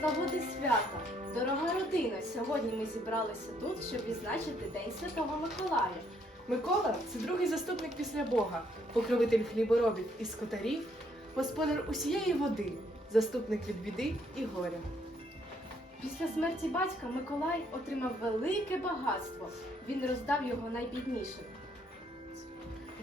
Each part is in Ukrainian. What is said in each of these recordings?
нагоди свята. Дорога родина, сьогодні ми зібралися тут, щоб відзначити День Святого Миколая. Микола це другий заступник після Бога, покровитель хліборобів і скотарів, господар усієї води, заступник від біди і горя. Після смерті батька Миколай отримав велике багатство. Він роздав його найбіднішим.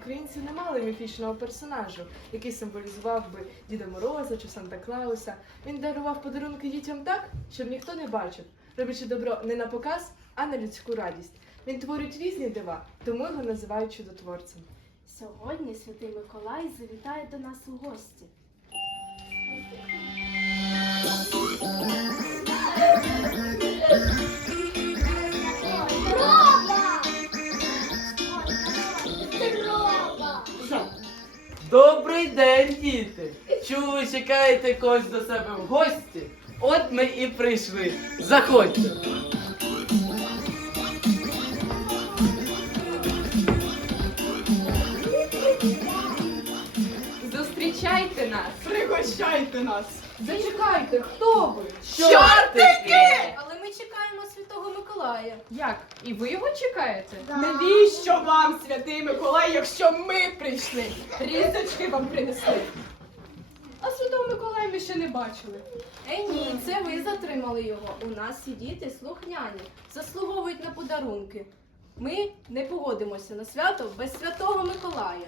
Українці не мали міфічного персонажу, який символізував би Діда Мороза чи Санта Клауса. Він дарував подарунки дітям так, щоб ніхто не бачив, роблячи добро не на показ, а на людську радість. Він творить різні дива, тому його називають чудотворцем. Сьогодні святий Миколай завітає до нас у гості. Добрий день, діти! Чую, ви чекаєте когось до себе в гості? От ми і прийшли. Заходьте. Пригощайте нас! Зачекайте, хто ви? Чортики! Але ми чекаємо святого Миколая. Як? І ви його чекаєте? Навіщо вам, святий Миколай, якщо ми прийшли? Різочки вам принесли. А святого Миколая ми ще не бачили. Е, ні, це ви затримали його. У нас є діти слухняні, заслуговують на подарунки. Ми не погодимося на свято без святого Миколая.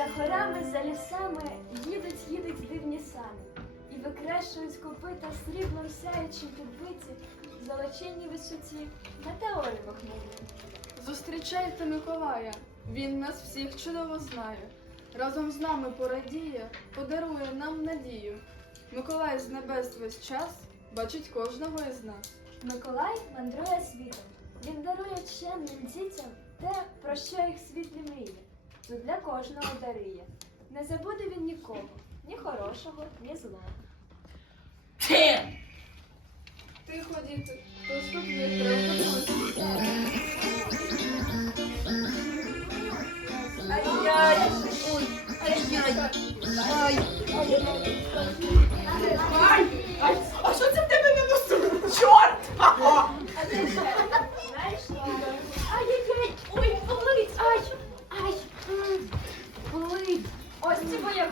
За горами, за лісами їдуть, їдуть дивні сани, і викрешують копита сріблом сяючі підбиті, в золоченній висоті, метеори вогневі. Зустрічайте Миколая, він нас всіх чудово знає. Разом з нами порадіє, подарує нам надію. Миколай з небес весь час бачить кожного із нас. Миколай мандрує світом. Він дарує чемним дітям те, про що їх світлі мріє. Тут для кожного дарує. Не забуде він нікого, ні хорошого, ні злого. Тихо, діти, тут не треба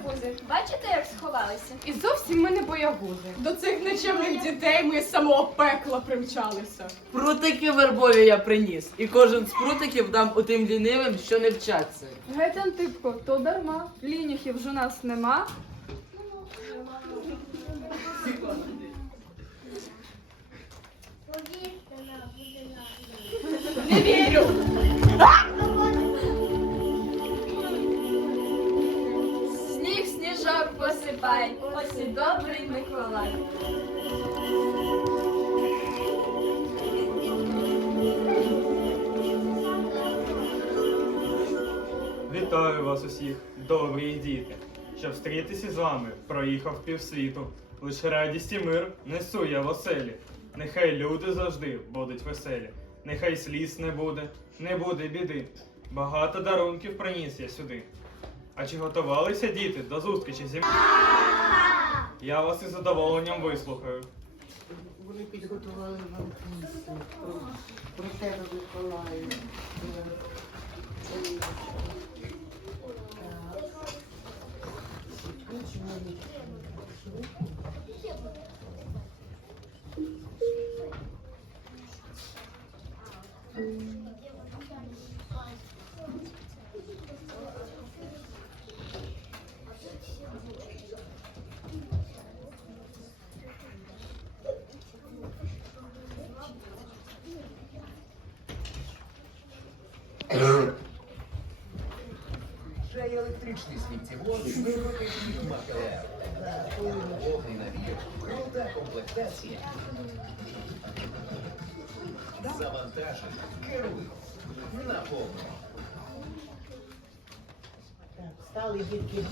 боягузи. Бачите, як сховалися? І зовсім ми не боягузи. До цих нечемних дітей ми з самого пекла примчалися. Прутики вербові я приніс, і кожен з прутиків дам у тим лінивим, що не вчаться. Геть Антипко, то дарма. Лініхів ж у нас нема. Не вірю! Посипай, ось і добрий Миколай. Вітаю вас усіх, добрі діти. Щоб встрітися з вами, проїхав півсвіту. Лише радість і мир несу я в оселі. Нехай люди завжди будуть веселі. Нехай сліз не буде, не буде біди. Багато дарунків приніс я сюди. А чи готувалися діти до зустрічі зі мною? Я вас із задоволенням вислухаю. Вони підготували нам пісню про, тебе, Миколаю. Е, так. Нічого. Ще й електричний сміттєвоз виробить МАКЛР. Повний набір, крута комплектація. Завантажень, керуй, наповну. Стали дітки.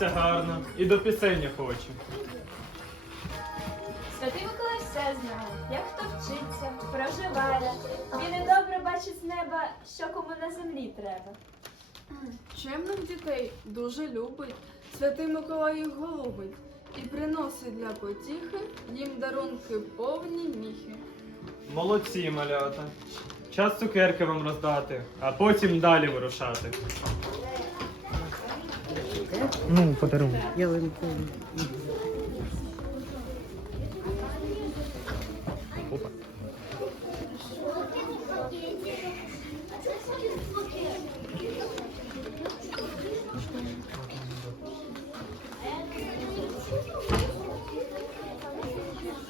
І гарно, і до пісень хоче. Святий Миколай все знає, як хто вчиться, проживає. Він і добре бачить з неба, що кому на землі треба. Чемних дітей дуже любить, святий Миколай їх голубить і приносить для потіхи їм дарунки повні міхи. Молодці, малята. Час цукерки вам роздати, а потім далі вирушати. Ну, подарунок. Ялинковий. Опа.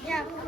Дякую.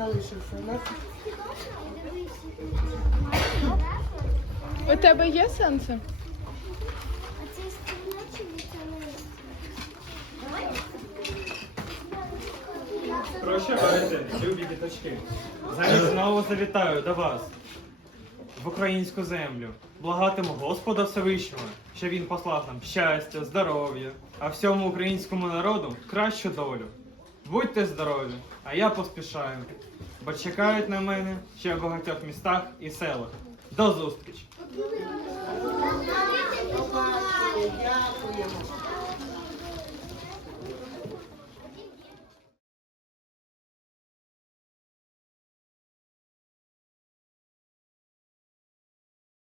залишився. У нас У тебе є сенси? Прощавайте, любі діточки. Зараз знову завітаю до вас в українську землю. Благатиму Господа Всевишнього, що він послав нам щастя, здоров'я, а всьому українському народу кращу долю. Будьте здорові, а я поспішаю, бо чекають на мене ще в багатьох містах і селах. До зустрічі! Дякуємо.